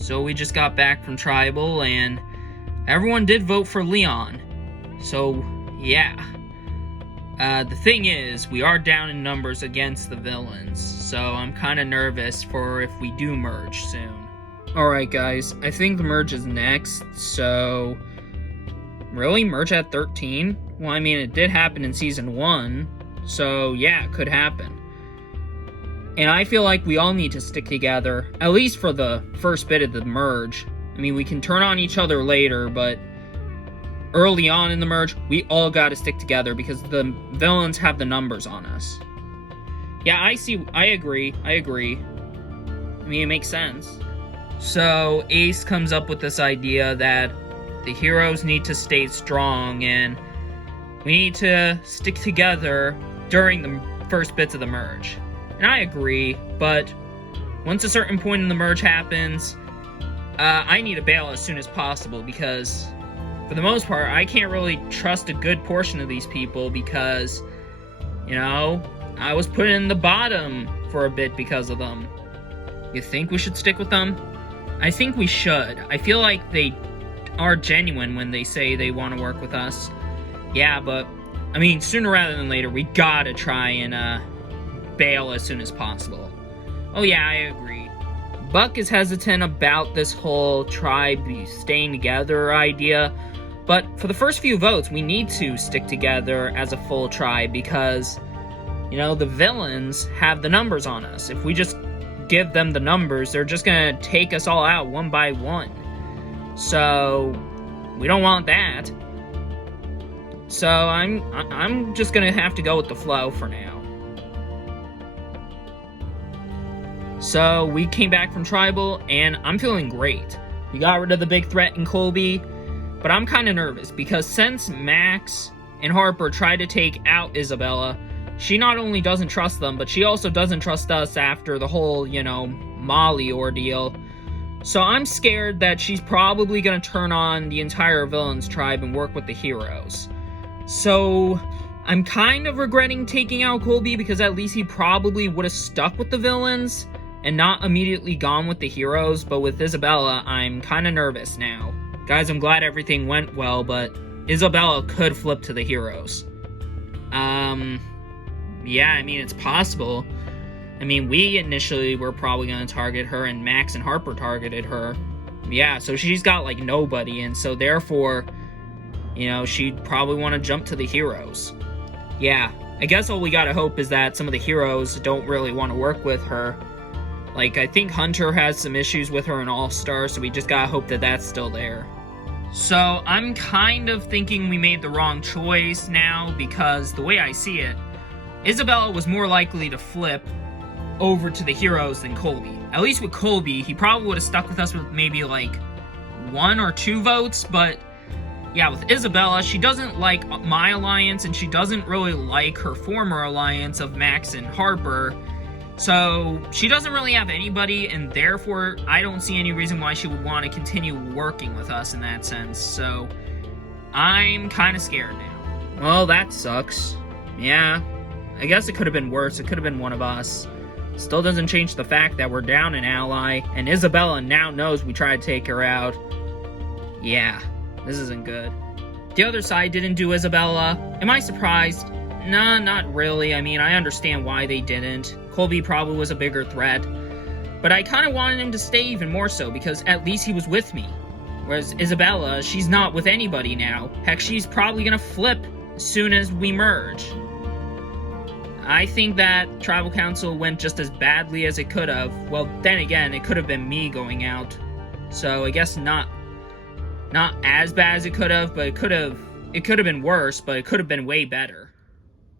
So we just got back from Tribal, and everyone did vote for Leon. So, yeah. The thing is, we are down in numbers against the villains, so I'm kind of nervous for if we do merge soon. Alright guys, I think the merge is next, so... Really? Merge at 13? Well, I mean, it did happen in Season 1, so yeah, it could happen. And I feel like we all need to stick together, at least for the first bit of the merge. I mean, we can turn on each other later, but early on in the merge, we all gotta stick together because the villains have the numbers on us. Yeah, I agree. I mean, it makes sense. So, Ace comes up with this idea that the heroes need to stay strong and we need to stick together during the first bits of the merge. And I agree, but once a certain point in the merge happens, I need to bail as soon as possible because, for the most part, I can't really trust a good portion of these people because, you know, I was put in the bottom for a bit because of them. You think we should stick with them? I think we should. I feel like they are genuine when they say they want to work with us. Yeah, but, I mean, sooner rather than later, we gotta try and, bail as soon as possible. Oh yeah, I agree. Buck is hesitant about this whole tribe staying together idea, but for the first few votes, we need to stick together as a full tribe because, you know, the villains have the numbers on us. If we just give them the numbers, they're just gonna take us all out one by one. So, we don't want that. So, I'm just gonna have to go with the flow for now. So, we came back from Tribal, and I'm feeling great. We got rid of the big threat in Colby, but I'm kind of nervous, because since Max and Harper tried to take out Isabella, she not only doesn't trust them, but she also doesn't trust us after the whole, you know, Molly ordeal. So I'm scared that she's probably going to turn on the entire villains tribe and work with the heroes. So I'm kind of regretting taking out Colby, because at least he probably would have stuck with the villains and not immediately gone with the heroes, but with Isabella, I'm kind of nervous now. Guys, I'm glad everything went well, but Isabella could flip to the heroes. Yeah, I mean, it's possible. I mean, we initially were probably going to target her, and Max and Harper targeted her. Yeah, so she's got, like, nobody, and so therefore, you know, she'd probably want to jump to the heroes. Yeah, I guess all we gotta hope is that some of the heroes don't really want to work with her. Like, I think Hunter has some issues with her in All-Star, so we just gotta hope that that's still there. So, I'm kind of thinking we made the wrong choice now, because the way I see it, Isabella was more likely to flip over to the heroes than Colby. At least with Colby, he probably would have stuck with us with maybe, like, 1 or 2 votes, but yeah, with Isabella, she doesn't like my alliance, and she doesn't really like her former alliance of Max and Harper. So, she doesn't really have anybody, and therefore, I don't see any reason why she would want to continue working with us in that sense. So, I'm kind of scared now. Well, that sucks. Yeah, I guess it could have been worse. It could have been one of us. Still doesn't change the fact that we're down an ally, and Isabella now knows we tried to take her out. Yeah, this isn't good. The other side didn't do Isabella. Am I surprised? Nah, not really. I mean, I understand why they didn't. Colby probably was a bigger threat. But I kind of wanted him to stay even more so, because at least he was with me. Whereas Isabella, she's not with anybody now. Heck, she's probably gonna flip as soon as we merge. I think that Tribal Council went just as badly as it could have. Well, then again, it could have been me going out. So I guess not as bad as it could have, but it could have been worse, but it could have been way better.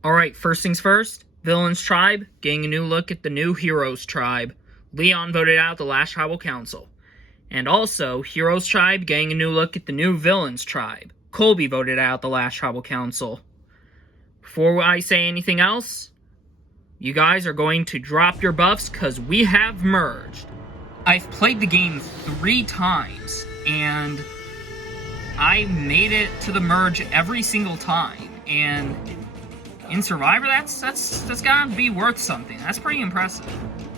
Alright, first things first, Villains Tribe, getting a new look at the new Heroes Tribe. Leon voted out the last Tribal Council. And also, Heroes Tribe getting a new look at the new Villains Tribe. Colby voted out the last Tribal Council. Before I say anything else, you guys are going to drop your buffs, because we have merged. I've played the game 3 times, and I made it to the merge every single time, and in Survivor, that's gotta be worth something. That's pretty impressive.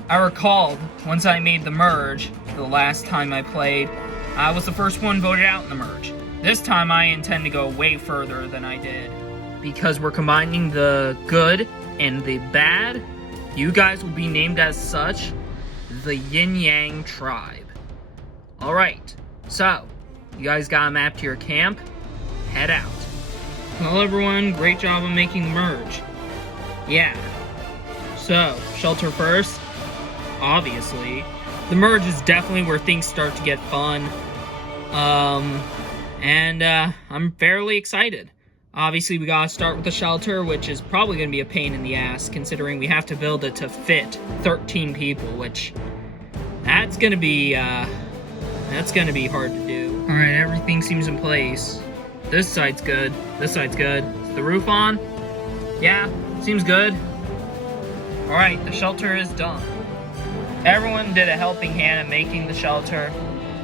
I recalled, once I made the merge, the last time I played. I was the first one voted out in the merge. This time I intend to go way further than I did. Because we're combining the good and the bad, you guys will be named as such, the Yin Yang Tribe. Alright, so, you guys got a map to your camp? Head out. Well, everyone, great job on making the merge. Yeah. So, shelter first? Obviously. The merge is definitely where things start to get fun. I'm fairly excited. Obviously, we gotta start with the shelter, which is probably gonna be a pain in the ass, considering we have to build it to fit 13 people, which... That's gonna be hard to do. Alright, everything seems in place. This side's good. This side's good. Is the roof on? Yeah, seems good. Alright, the shelter is done. Everyone did a helping hand in making the shelter.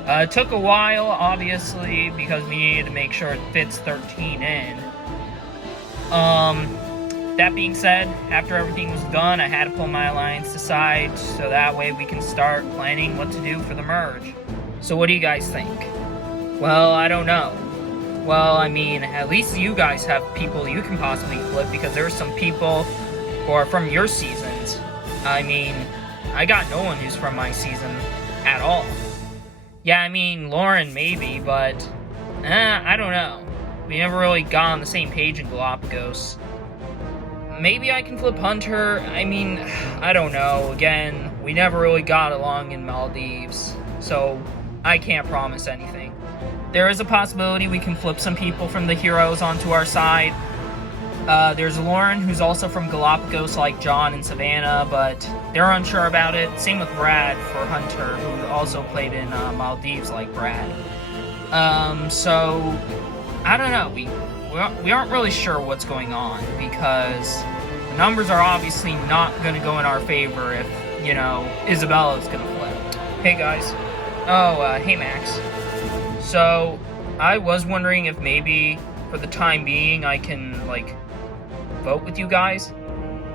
It took a while, obviously, because we needed to make sure it fits 13 in. That being said, after everything was done, I had to pull my alliance aside, so that way we can start planning what to do for the merge. So what do you guys think? Well, I don't know. Well, I mean, at least you guys have people you can possibly flip, because there are some people who are from your seasons. I mean, I got no one who's from my season at all. Yeah, I mean, Lauren maybe, but I don't know. We never really got on the same page in Galapagos. Maybe I can flip Hunter. I mean, I don't know. Again, we never really got along in Maldives, so I can't promise anything. There is a possibility we can flip some people from the heroes onto our side. There's Lauren, who's also from Galapagos, like John and Savannah, but they're unsure about it. Same with Brad for Hunter, who also played in Maldives, like Brad. So I don't know. We aren't really sure what's going on, because the numbers are obviously not going to go in our favor if, you know, Isabella's going to flip. Hey guys. Oh, hey Max. So I was wondering if maybe for the time being I can, like, vote with you guys.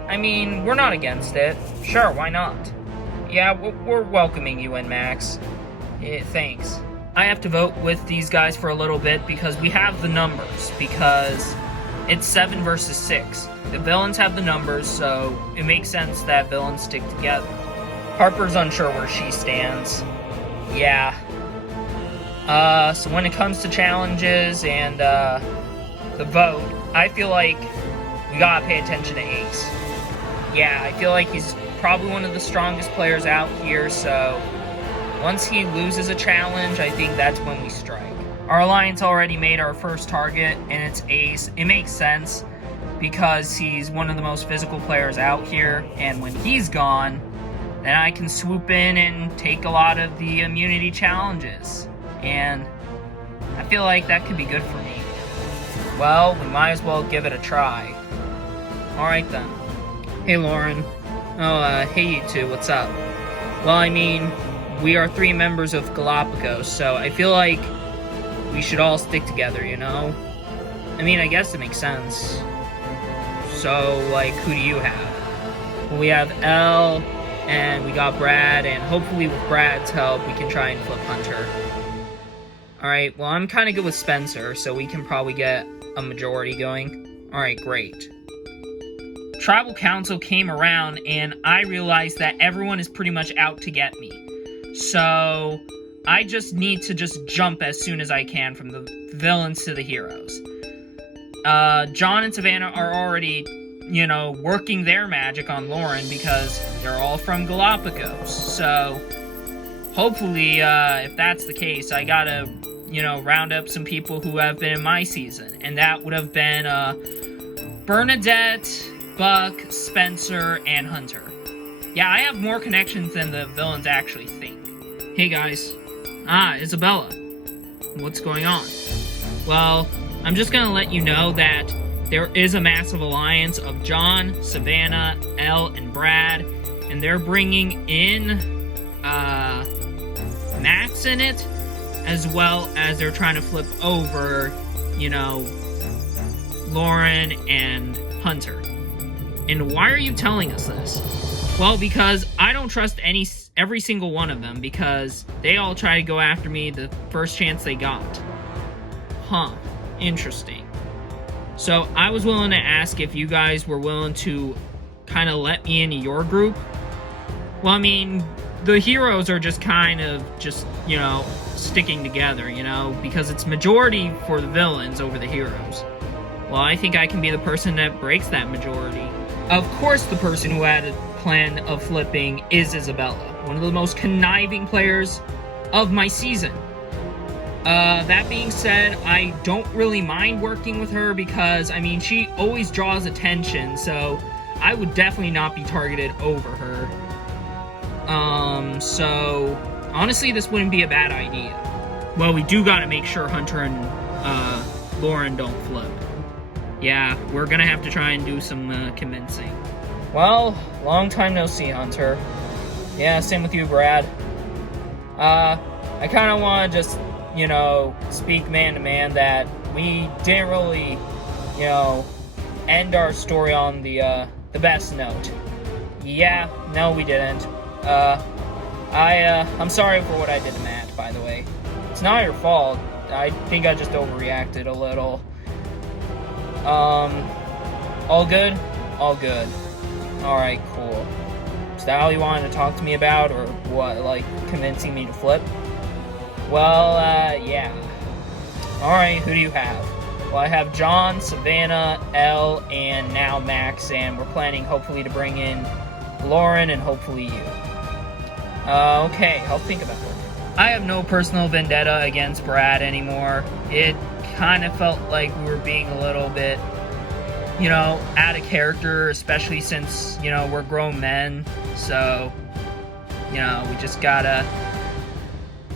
I mean, we're not against it. Sure, why not? Yeah, we're welcoming you in, Max. Yeah, thanks. I have to vote with these guys for a little bit because we have the numbers, because it's 7 versus 6. The villains have the numbers, so it makes sense that villains stick together. Harper's unsure where she stands. Yeah. So when it comes to challenges and the vote, I feel like we gotta pay attention to Ace. Yeah, I feel like he's probably one of the strongest players out here, so once he loses a challenge, I think that's when we strike. Our alliance already made our first target, and it's Ace. It makes sense because he's one of the most physical players out here, and when he's gone, then I can swoop in and take a lot of the immunity challenges. And I feel like that could be good for me. Well, we might as well give it a try. Alright then. Hey Lauren. Oh, hey you two, what's up? Well, I mean, we are 3 members of Galapagos, so I feel like we should all stick together, you know? I mean, I guess it makes sense. So, like, who do you have? Well, we have Elle, and we got Brad, and hopefully with Brad's help, we can try and flip Hunter. Alright, well, I'm kind of good with Spencer, so we can probably get a majority going. Alright, great. Tribal Council came around, and I realized that everyone is pretty much out to get me. So I just need to jump as soon as I can from the villains to the heroes. John and Savannah are already, you know, working their magic on Lauren because they're all from Galapagos. So hopefully, if that's the case, I gotta, you know, round up some people who have been in my season. And that would have been Bernadette, Buck, Spencer, and Hunter. Yeah, I have more connections than the villains actually think. Hey guys. Isabella. What's going on? Well, I'm just gonna let you know that there is a massive alliance of John, Savannah, Elle, and Brad, and they're bringing in, Max in it, as well as they're trying to flip over, you know, Lauren and Hunter. And why are you telling us this? Well, because I don't trust every single one of them, because they all try to go after me the first chance they got. Huh, interesting. So I was willing to ask if you guys were willing to kind of let me into your group. Well, I mean, the heroes are just kind of you know, sticking together, you know, because it's majority for the villains over the heroes. Well, I think I can be the person that breaks that majority. Of course, the person who had a plan of flipping is Isabella, one of the most conniving players of my season. That being said, I don't really mind working with her because, I mean, she always draws attention, so I would definitely not be targeted over her. So honestly, this wouldn't be a bad idea. Well, we do gotta make sure Hunter and, Lauren don't flip. Yeah, we're gonna have to try and do some, convincing. Well, long time no see, Hunter. Yeah, same with you, Brad. I kinda wanna just, you know, speak man to man that we didn't really, you know, end our story on the best note. Yeah, no, we didn't. I'm sorry for what I did to Matt, by the way. It's not your fault. I think I just overreacted a little. All good? All good. Alright, cool. Is that all you wanted to talk to me about, or what, like, convincing me to flip? Well, yeah. Alright, who do you have? Well, I have John, Savannah, Elle, and now Max, and we're planning, hopefully, to bring in Lauren and hopefully you. Okay, I'll think about it. I have no personal vendetta against Brad anymore. It kind of felt like we were being a little bit, you know, out of character, especially since, you know, we're grown men. So, you know, we just gotta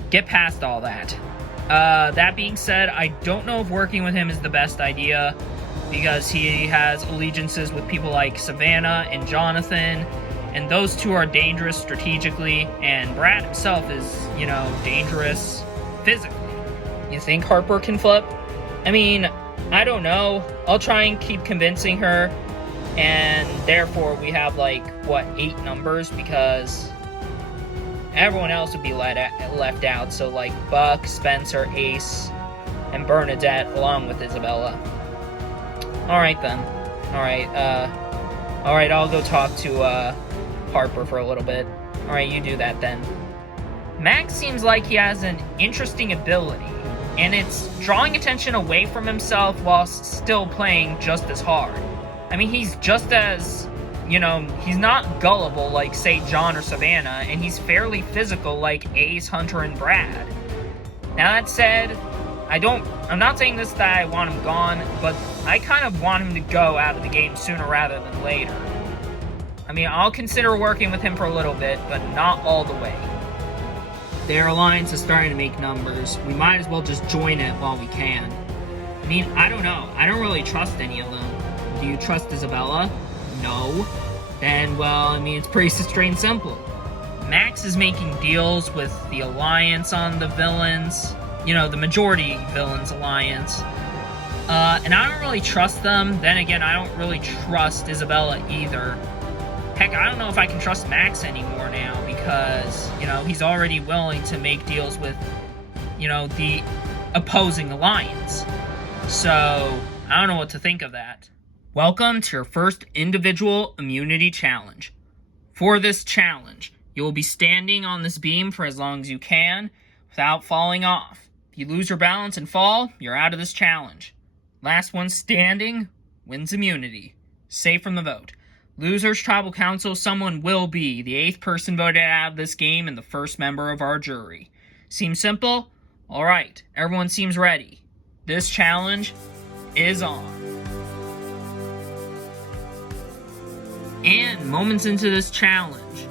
get past all that. That being said, I don't know if working with him is the best idea, because he has allegiances with people like Savannah and Jonathan, and those two are dangerous strategically, and Brad himself is, you know, dangerous physically. You think Harper can flip? I mean, I don't know. I'll try and keep convincing her, and therefore we have, like, what, 8 numbers, because everyone else would be left out, so, like, Buck, Spencer, Ace, and Bernadette, along with Isabella. Alright, then. Alright, I'll go talk to, Harper for a little bit. Alright, you do that then. Max seems like he has an interesting ability, and it's drawing attention away from himself while still playing just as hard. I mean, he's just as, you know, he's not gullible like, say, John or Savannah, and he's fairly physical like Ace, Hunter, and Brad. Now, that said, I'm not saying this that I want him gone, but I kind of want him to go out of the game sooner rather than later. I mean, I'll consider working with him for a little bit, but not all the way. Their alliance is starting to make numbers. We might as well just join it while we can. I mean, I don't know. I don't really trust any of them. Do you trust Isabella? No. Then, well, I mean, it's pretty straight and simple. Max is making deals with the alliance on the villains. You know, the majority villains alliance. And I don't really trust them. Then again, I don't really trust Isabella either. Heck, I don't know if I can trust Max anymore now, because, you know, he's already willing to make deals with, you know, the opposing alliance. So, I don't know what to think of that. Welcome to your first individual immunity challenge. For this challenge, you will be standing on this beam for as long as you can without falling off. If you lose your balance and fall, you're out of this challenge. Last one standing wins immunity. Safe from the vote. Losers Tribal Council, someone will be the 8th person voted out of this game and the first member of our jury. Seems simple? Alright, everyone seems ready. This challenge is on. And moments into this challenge,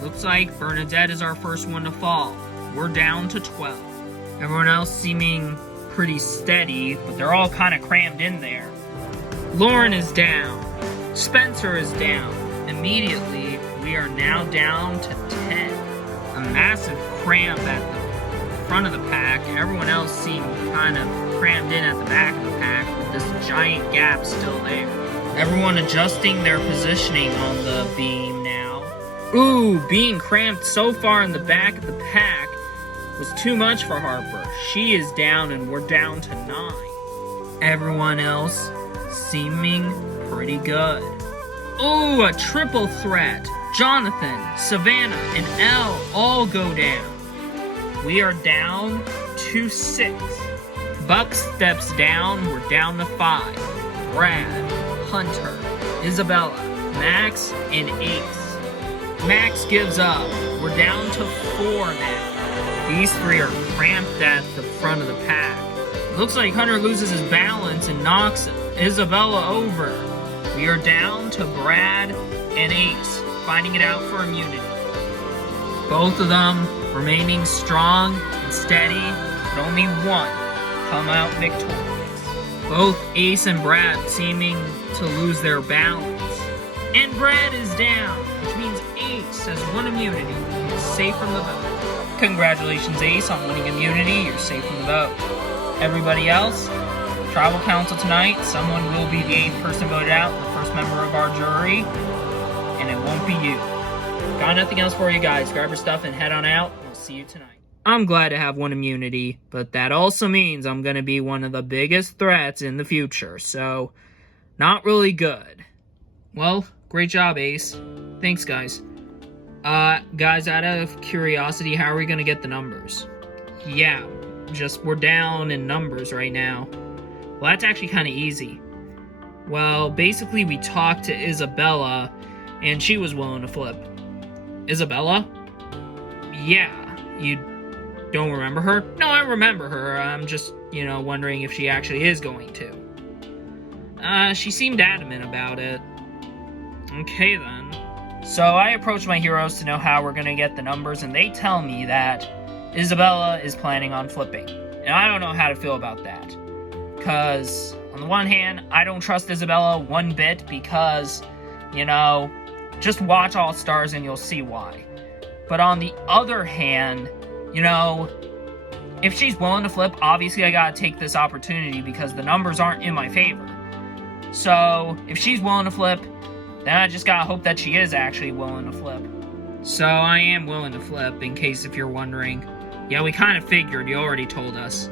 looks like Bernadette is our first one to fall. We're down to 12. Everyone else seeming pretty steady, but they're all kind of crammed in there. Lauren is down. Spencer is down. Immediately, we are now down to 10. A massive cramp at the front of the pack. Everyone else seemed kind of crammed in at the back of the pack with this giant gap still there. Everyone adjusting their positioning on the beam now. Ooh, being cramped so far in the back of the pack was too much for Harper. She is down and we're down to 9. Everyone else seeming pretty good. Ooh, a triple threat. Jonathan, Savannah, and Elle all go down. We are down to 6. Buck steps down, we're down to 5. Brad, Hunter, Isabella, Max, and Ace. Max gives up. We're down to 4 now. These 3 are cramped at the front of the pack. Looks like Hunter loses his balance and knocks Isabella over. We are down to Brad and Ace, fighting it out for immunity. Both of them remaining strong and steady, but only one come out victorious. Both Ace and Brad seeming to lose their balance. And Brad is down, which means Ace has won immunity and is safe from the vote. Congratulations, Ace, on winning immunity. You're safe from the vote. Everybody else, tribal council tonight, someone will be the 8th person voted out, the first member of our jury, and it won't be you. Got nothing else for you guys. Grab your stuff and head on out. We'll see you tonight. I'm glad to have one immunity, but that also means I'm going to be one of the biggest threats in the future, so not really good. Well, great job, Ace. Thanks, guys. Guys, out of curiosity, how are we going to get the numbers? Yeah, just we're down in numbers right now. Well, that's actually kind of easy. Well, basically we talked to Isabella, and she was willing to flip. Isabella? Yeah, you don't remember her? No, I remember her. I'm just, wondering if she actually is going to. She seemed adamant about it. Okay, then. So I approached my heroes to know how we're gonna get the numbers, and they tell me that Isabella is planning on flipping. And I don't know how to feel about that. Because, on the one hand, I don't trust Isabella one bit because, just watch All Stars and you'll see why. But on the other hand, if she's willing to flip, obviously I gotta take this opportunity because the numbers aren't in my favor. So, if she's willing to flip, then I just gotta hope that she is actually willing to flip. So, I am willing to flip, in case if you're wondering. Yeah, we kind of figured, you already told us.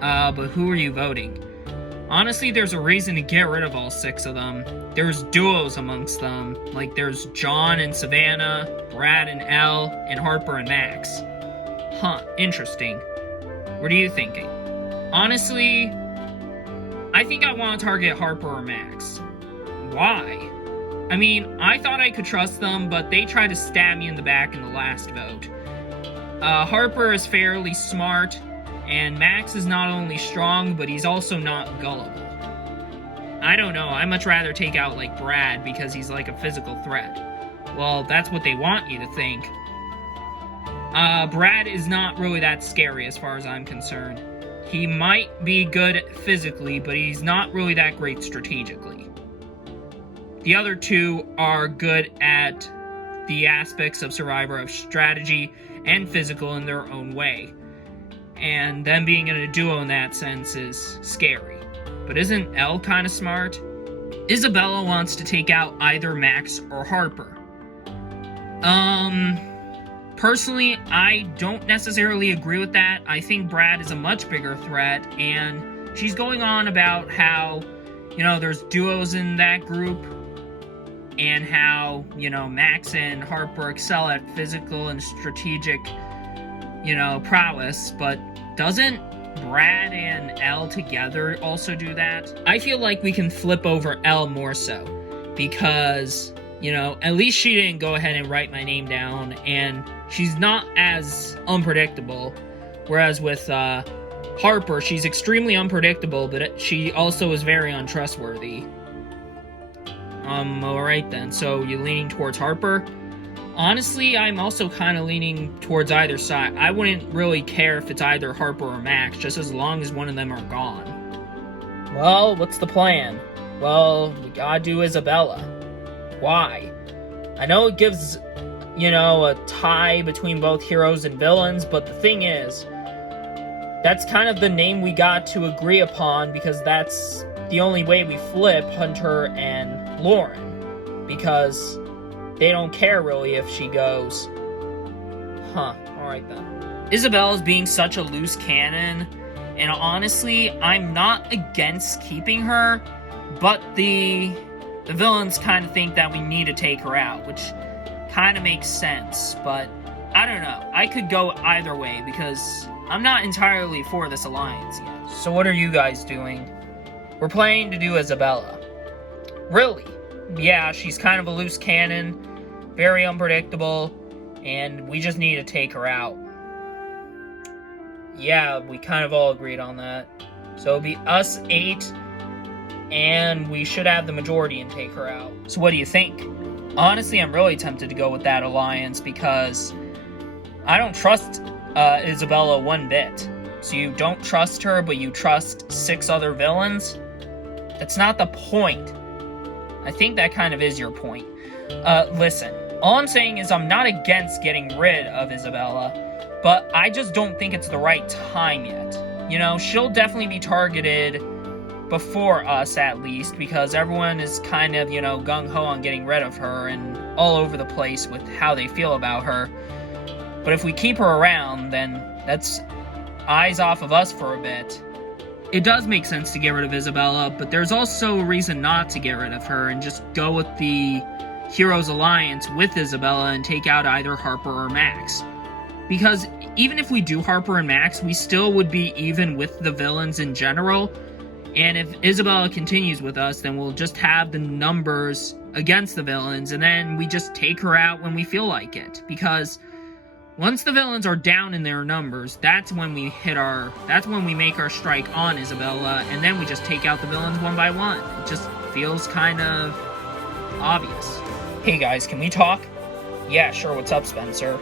But who are you voting? Honestly, there's a reason to get rid of all 6 of them. There's duos amongst them. Like, there's John and Savannah, Brad and Elle, and Harper and Max. Huh, interesting. What are you thinking? Honestly, I think I want to target Harper or Max. Why? I mean, I thought I could trust them, but they tried to stab me in the back in the last vote. Harper is fairly smart, and Max is not only strong, but he's also not gullible. I don't know, I'd much rather take out, Brad, because he's like a physical threat. Well, that's what they want you to think. Brad is not really that scary as far as I'm concerned. He might be good physically, but he's not really that great strategically. The other 2 are good at the aspects of Survivor of strategy and physical in their own way. And them being in a duo in that sense is scary. But isn't Elle kind of smart? Isabella wants to take out either Max or Harper. Personally, I don't necessarily agree with that. I think Brad is a much bigger threat, and she's going on about how, there's duos in that group, and how, Max and Harper excel at physical and strategic, prowess, but doesn't Brad and Elle together also do that? I feel like we can flip over Elle more so, because, at least she didn't go ahead and write my name down, and she's not as unpredictable, whereas with Harper, she's extremely unpredictable, but she also is very untrustworthy. Alright then, so you're leaning towards Harper? Honestly, I'm also kind of leaning towards either side. I wouldn't really care if it's either Harper or Max, just as long as one of them are gone. Well, what's the plan? Well, we gotta do Isabella. Why? I know it gives, a tie between both heroes and villains, but the thing is, that's kind of the name we got to agree upon, because that's the only way we flip Hunter and Lauren. Because they don't care really if she goes. Huh, alright then. Isabella's being such a loose cannon, and honestly, I'm not against keeping her, but the villains kind of think that we need to take her out, which kind of makes sense, but I don't know. I could go either way, because I'm not entirely for this alliance yet. So what are you guys doing? We're planning to do Isabella. Really? Yeah, she's kind of a loose cannon, very unpredictable, and we just need to take her out. Yeah, we kind of all agreed on that. So it'll be us 8, and we should have the majority and take her out. So what do you think? Honestly, I'm really tempted to go with that alliance, because I don't trust Isabella one bit. So you don't trust her, but you trust 6 other villains? That's not the point. I think that kind of is your point. Listen, all I'm saying is I'm not against getting rid of Isabella, but I just don't think it's the right time yet. You know, she'll definitely be targeted before us, at least, because everyone is kind of, you know, gung-ho on getting rid of her and all over the place with how they feel about her. But if we keep her around, then that's eyes off of us for a bit. It does make sense to get rid of Isabella, but there's also a reason not to get rid of her and just go with the Heroes Alliance with Isabella and take out either Harper or Max. Because even if we do Harper and Max, we still would be even with the villains in general. And if Isabella continues with us, then we'll just have the numbers against the villains, and then we just take her out when we feel like it. Because once the villains are down in their numbers, that's when we make our strike on Isabella, and then we just take out the villains one by one. It just feels kind of obvious. Hey guys, can we talk? Yeah, sure, what's up, Spencer?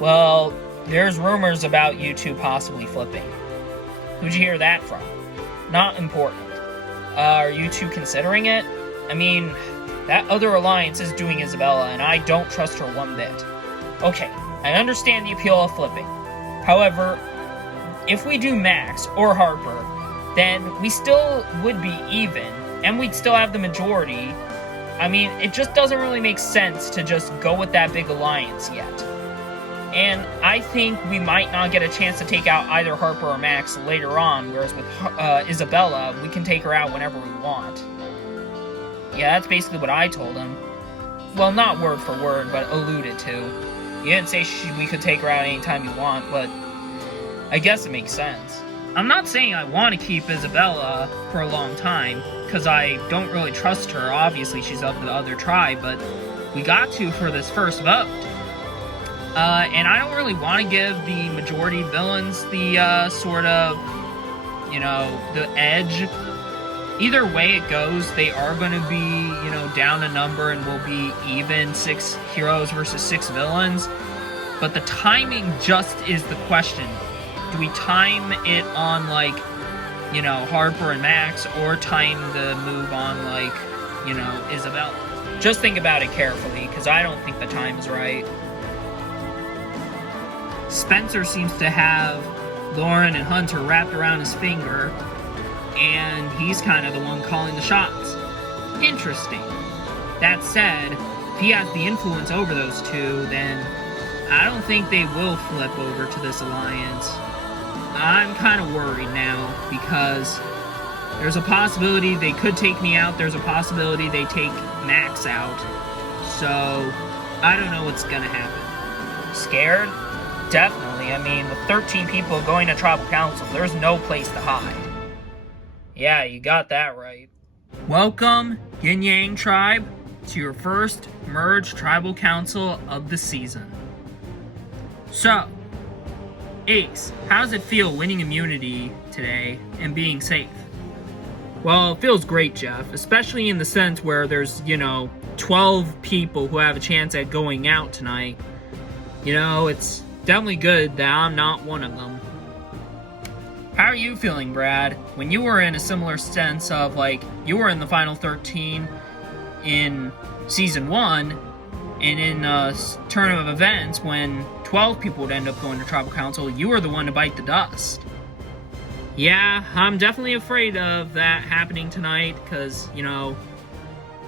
Well, there's rumors about you two possibly flipping. Who'd you hear that from? Not important. Are you two considering it? I mean, that other alliance is doing Isabella, and I don't trust her one bit. Okay, I understand the appeal of flipping. However, if we do Max or Harper, then we still would be even, and we'd still have the majority. I mean, it just doesn't really make sense to just go with that big alliance yet. And I think we might not get a chance to take out either Harper or Max later on, whereas with Isabella, we can take her out whenever we want. Yeah, that's basically what I told him. Well, not word for word, but alluded to. You didn't say we could take her out anytime you want, but I guess it makes sense. I'm not saying I want to keep Isabella for a long time, because I don't really trust her. Obviously, she's of the other tribe, but we got to for this first vote. And I don't really want to give the majority villains the sort of, you know, the edge. Either way it goes, they are going to be, you know, down a number and will be even 6 heroes versus 6 villains. But the timing just is the question. Do we time it on, like, you know, Harper and Max, or time the move on, like, you know, Isabella? Just think about it carefully, because I don't think the time is right. Spencer seems to have Lauren and Hunter wrapped around his finger, and he's kind of the one calling the shots. Interesting. That said, if he has the influence over those two, then I don't think they will flip over to this alliance. I'm kind of worried now, because there's a possibility they could take me out, there's a possibility they take Max out, so I don't know what's gonna happen. Scared? Definitely. I mean, with 13 people going to Tribal Council, there's no place to hide. Yeah, you got that right. Welcome, Yin Yang Tribe, to your first Merged Tribal Council of the season. So, Ace, how does it feel winning immunity today and being safe? Well, it feels great, Jeff, especially in the sense where there's, you know, 12 people who have a chance at going out tonight. You know, it's definitely good that I'm not one of them. How are you feeling, Brad? When you were in a similar sense of, like, you were in the final 13 in Season 1, and in a turn of events, when 12 people would end up going to Tribal Council, you were the one to bite the dust. Yeah, I'm definitely afraid of that happening tonight, because, you know,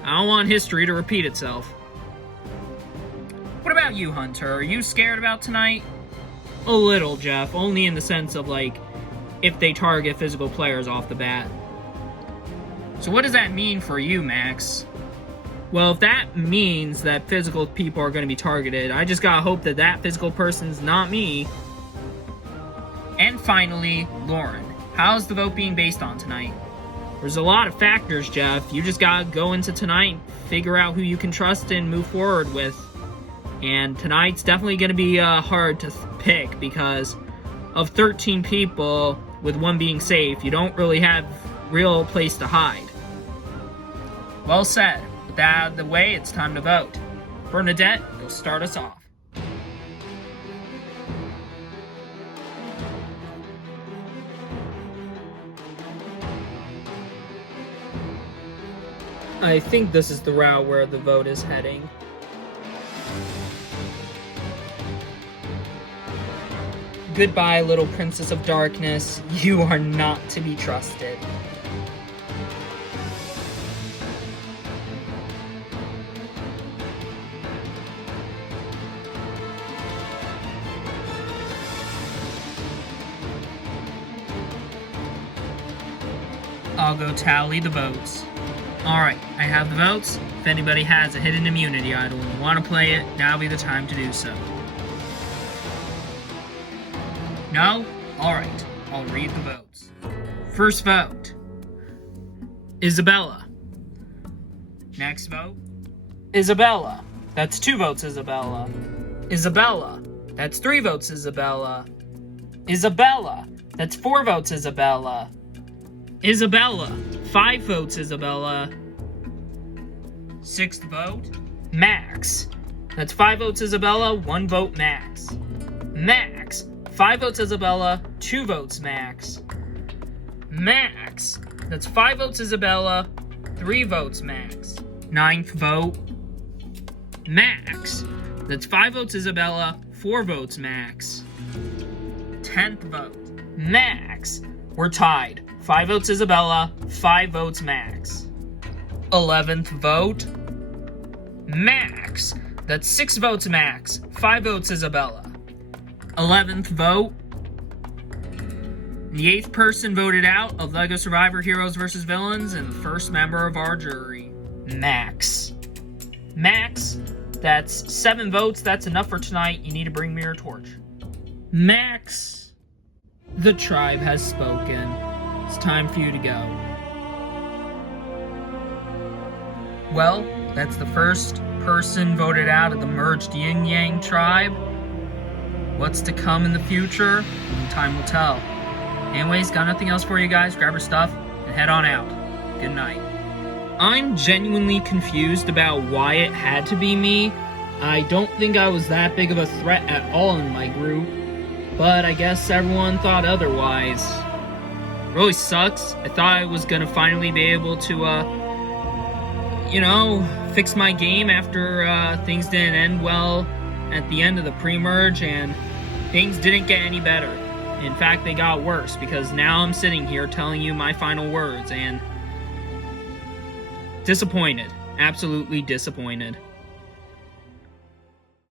I don't want history to repeat itself. What about you, Hunter? Are you scared about tonight? A little, Jeff. Only in the sense of, like, if they target physical players off the bat. So what does that mean for you, Max? Well, if that means that physical people are going to be targeted, I just gotta hope that that physical person's not me. And finally, Lauren. How's the vote being based on tonight? There's a lot of factors, Jeff. You just gotta go into tonight, figure out who you can trust and move forward with. And tonight's definitely gonna be hard to pick because of 13 people, with one being safe, you don't really have real place to hide. Well said. With that out of the way, it's time to vote. Bernadette, you'll start us off. I think this is the route where the vote is heading. Goodbye, little princess of darkness. You are not to be trusted. I'll go tally the votes. Alright, I have the votes. If anybody has a hidden immunity idol and want to play it, now be the time to do so. No? Alright, I'll read the votes. First vote, Isabella. Next vote, Isabella. That's 2 votes, Isabella. Isabella. That's 3 votes, Isabella. Isabella. That's 4 votes, Isabella. Isabella. 5 votes, Isabella. 6th vote, Max. That's 5 votes, Isabella. 1 vote, Max. Max. 5 votes, Isabella. 2 votes, Max. Max. That's 5 votes, Isabella. 3 votes, Max. 9th vote, Max. That's 5 votes, Isabella. 4 votes, Max. 10th vote, Max. We're tied. 5 votes, Isabella. 5 votes, Max. 11th vote, Max. That's 6 votes, Max. 5 votes, Isabella. 11th vote. The 8th person voted out of LEGO Survivor Heroes vs. Villains and the first member of our jury, Max. Max, that's 7 votes. That's enough for tonight. You need to bring me your torch. Max, the tribe has spoken. It's time for you to go. Well, that's the first person voted out of the merged Yin Yang tribe. What's to come in the future? Time will tell. Anyways, got nothing else for you guys. Grab your stuff and head on out. Good night. I'm genuinely confused about why it had to be me. I don't think I was that big of a threat at all in my group, but I guess everyone thought otherwise. Really sucks. I thought I was gonna finally be able to, fix my game after things didn't end well at the end of the pre-merge, and things didn't get any better. In fact, they got worse, because now I'm sitting here telling you my final words, and disappointed. Absolutely disappointed.